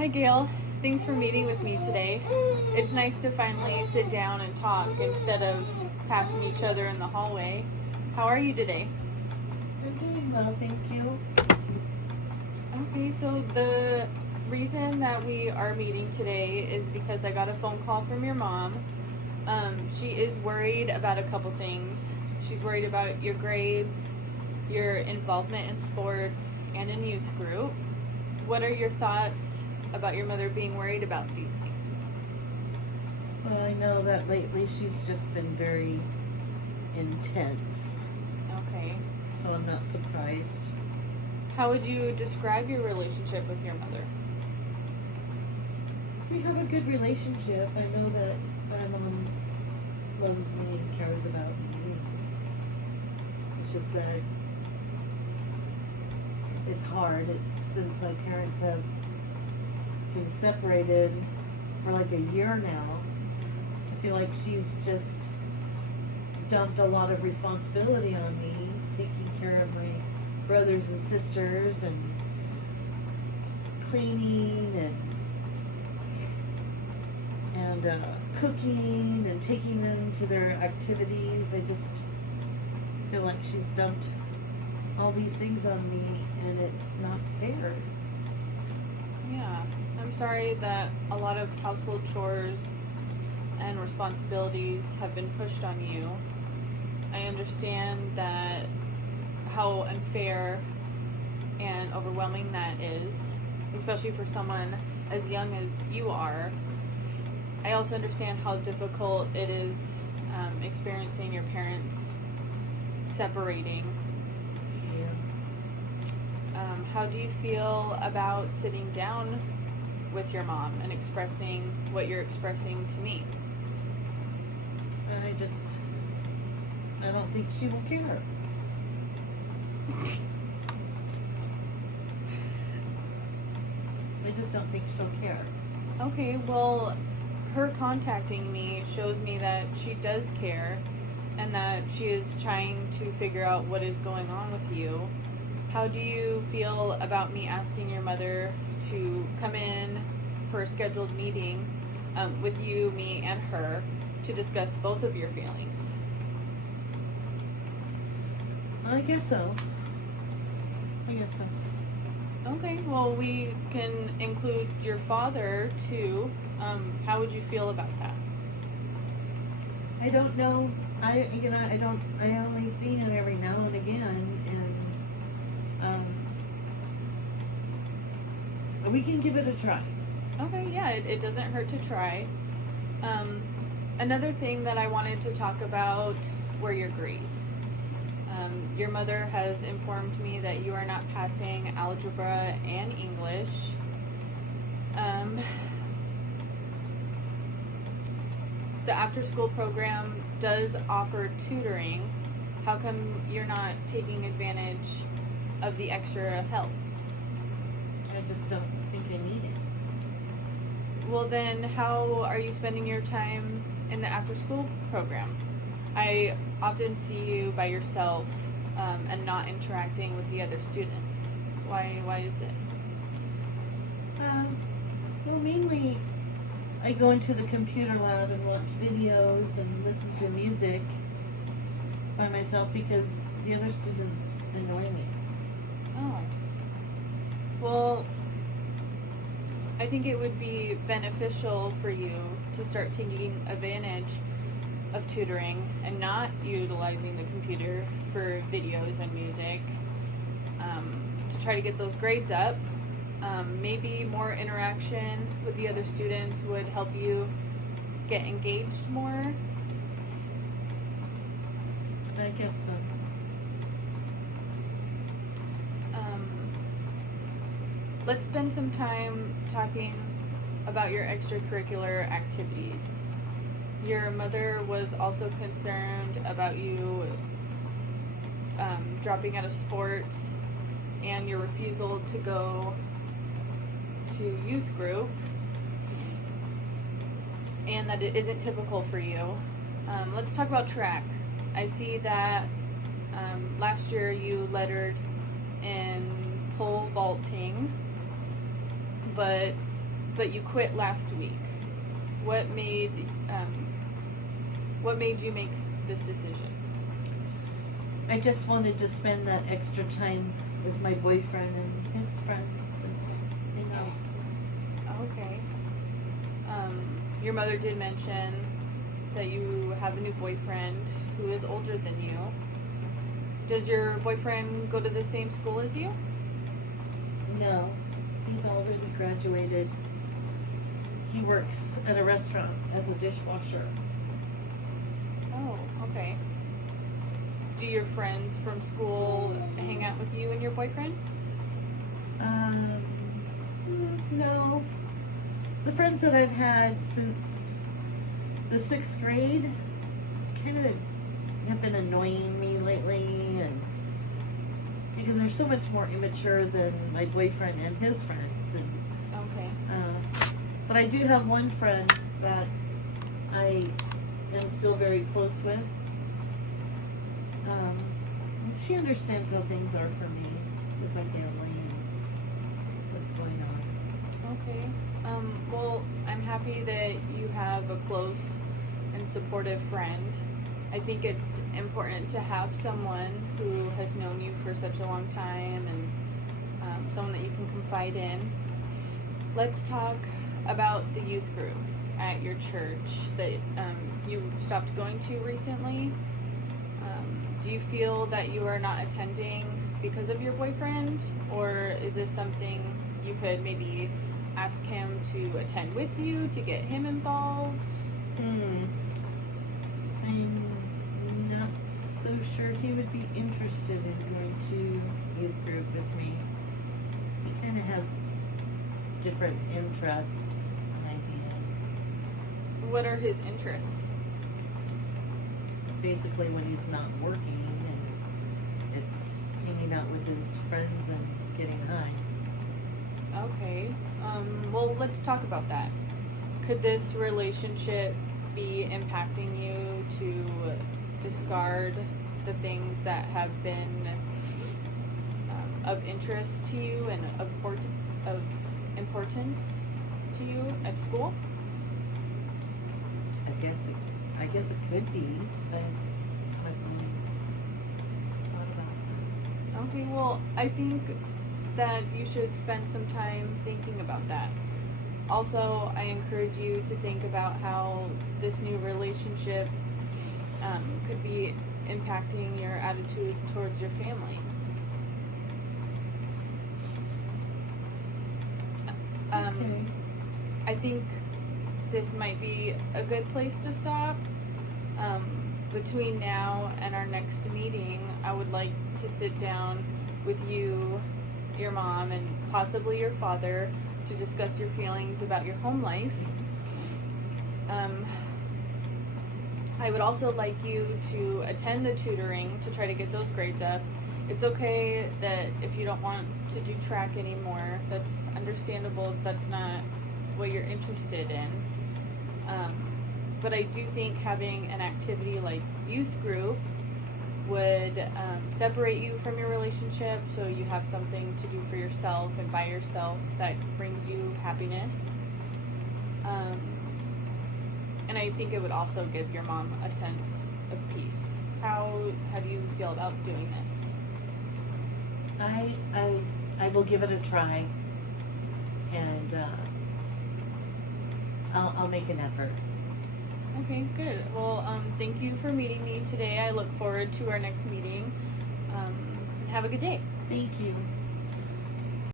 Hi, Gail. Thanks for meeting with me today. It's nice to finally sit down and talk instead of passing each other in the hallway. How are you today? I'm doing well, thank you. Okay, so the reason that we are meeting today is because I got a phone call from your mom. She is worried about a couple things. She's worried about your grades, your involvement in sports, and in youth group. What are your thoughts about your mother being worried about these things? Well, I know that lately she's just been very intense, Okay. so I'm not surprised. How would you describe your relationship with your mother? We have a good relationship. I know that my mom loves me and cares about me. It's just that it's hard. It's since my parents have been separated for like a year now. I feel like she's just dumped a lot of responsibility on me, taking care of my brothers and sisters and cleaning and cooking and taking them to their activities. I just feel like she's dumped all these things on me, and it's not fair. Yeah, I'm sorry that a lot of household chores and responsibilities have been pushed on you. I understand that how unfair and overwhelming that is, especially for someone as young as you are. I also understand how difficult it is experiencing your parents separating. Yeah. How do you feel about sitting down with your mom and expressing what you're expressing to me? I don't think she will care. I just don't think she'll care. Okay, well, her contacting me shows me that she does care and that she is trying to figure out what is going on with you. How do you feel about me asking your mother to come in for a scheduled meeting with you, me, and her to discuss both of your feelings? I guess so. Okay, well, we can include your father too. How would you feel about that? I don't know. I only see him every now and again, and we can give it a try. Okay, yeah, it doesn't hurt to try. Another thing that I wanted to talk about were your grades. Your mother has informed me that you are not passing algebra and English. The after school program does offer tutoring. How come you're not taking advantage of the extra help? I just don't think I need it. Well, then how are you spending your time in the after school program? I often see you by yourself and not interacting with the other students. Why is this? Well, mainly I go into the computer lab and watch videos and listen to music by myself because the other students annoy me. Oh. Well, I think it would be beneficial for you to start taking advantage of tutoring and not utilizing the computer for videos and music to try to get those grades up. Maybe more interaction with the other students would help you get engaged more. I guess so. Let's spend some time talking about your extracurricular activities. Your mother was also concerned about you dropping out of sports and your refusal to go to youth group, and that it isn't typical for you. Let's talk about track. I see that last year you lettered in pole vaulting, but but you quit last week. What made you make this decision? I just wanted to spend that extra time with my boyfriend and his friends, and Okay. Your mother did mention that you have a new boyfriend who is older than you. Does your boyfriend go to the same school as you? no, he's already graduated. He works at a restaurant as a dishwasher. Oh, okay. Do your friends from school hang out with you and your boyfriend? No. The friends that I've had since the 6th grade kind of have been annoying me lately, and because they're so much more immature than my boyfriend and his friends. And Okay. but I do have one friend that I am still very close with. And she understands how things are for me with my family and what's going on. Okay. Well, I'm happy that you have a close and supportive friend. I think it's important to have someone who has known you for such a long time and someone that you can confide in. Let's talk about the youth group at your church that you stopped going to recently. Do you feel that you are not attending because of your boyfriend, or is this something you could maybe ask him to attend with you to get him involved? I'm not so sure he would be interested in going to youth group with me. He kind of has different interests and ideas. What are his interests? Basically, when he's not working, and it's hanging out with his friends and getting high. Okay. Well, let's talk about that. Could this relationship be impacting you to discard the things that have been of interest to you and of importance to you at school? I guess it could be, but I haven't really thought about Okay, well, I think that you should spend some time thinking about that. Also, I encourage you to think about how this new relationship could be impacting your attitude towards your family. Okay. I think this might be a good place to stop. Between now and our next meeting, I would like to sit down with you, your mom, and possibly your father to discuss your feelings about your home life. I would also like you to attend the tutoring to try to get those grades up. It's okay that if you don't want to do track anymore, that's understandable if that's not what you're interested in. But I do think having an activity like youth group would separate you from your relationship, so you have something to do for yourself and by yourself that brings you happiness. And I think it would also give your mom a sense of peace. How do you feel about doing this? I will give it a try, and I'll make an effort. Okay, good. Well, thank you for meeting me today. I look forward to our next meeting. Have a good day. Thank you.